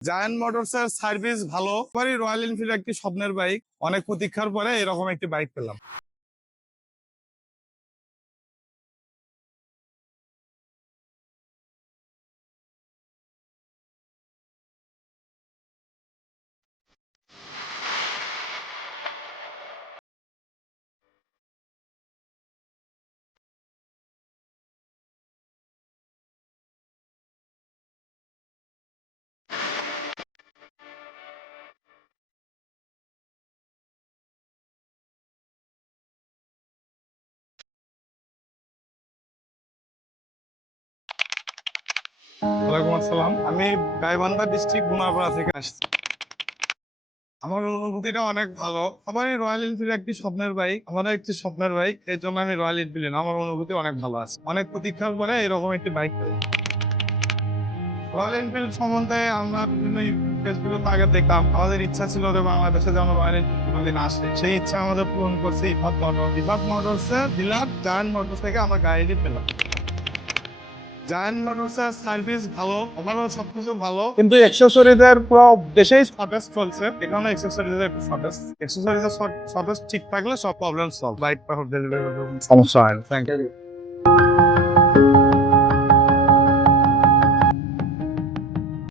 Giant motors এর service ভালো। Royal Enfield একটি স্বপ্নের বাইক অনেক প্রতীক্ষার পরে এরকম একটি বাইক পেলাম। আমি গাইবান্ধা ডিস্ট্রিক্ট গুনাপাড়া থেকে আসছি। আমার অনুভূতিটা অনেক ভালো। আমার এই রয়্যাল এনফিল্ড একটি স্বপ্নের বাইক একটি স্বপ্নের বাইক জন্য আমি রয়্যাল এনফিল্ড। আমার অনুভূতি অনেক ভালো আছে। অনেক প্রতীক্ষার পরে এরকম একটি বাইক রয়্যাল এনফিল্ড সম্বন্ধে আমরা বিভিন্ন ফেসবুকে আগে দেখতাম। আমাদের ইচ্ছা ছিল যে বাংলাদেশে যেন রয়্যাল এনফিল্ড আসে। সেই ইচ্ছা আমাদের পূরণ করছে ইফাত মোটর ইফাত মোটরস এর ডিলার জায়ান্ট মোটরস থেকে আমরা গাড়িটি পেলাম। সার্ভিস ভালো ওভারঅল সবকিছু ভালো। কিন্তু এক্সেসরিজের পুরো দেশেই শর্টেজ চলছে। এখানে এক্সেসরিজের একটু শর্টেজ এক্সেসরিজের শর্টেজ ঠিক থাকলে সব problem solve bike power delivery সমস্যা হয় থ্যাংক ইউ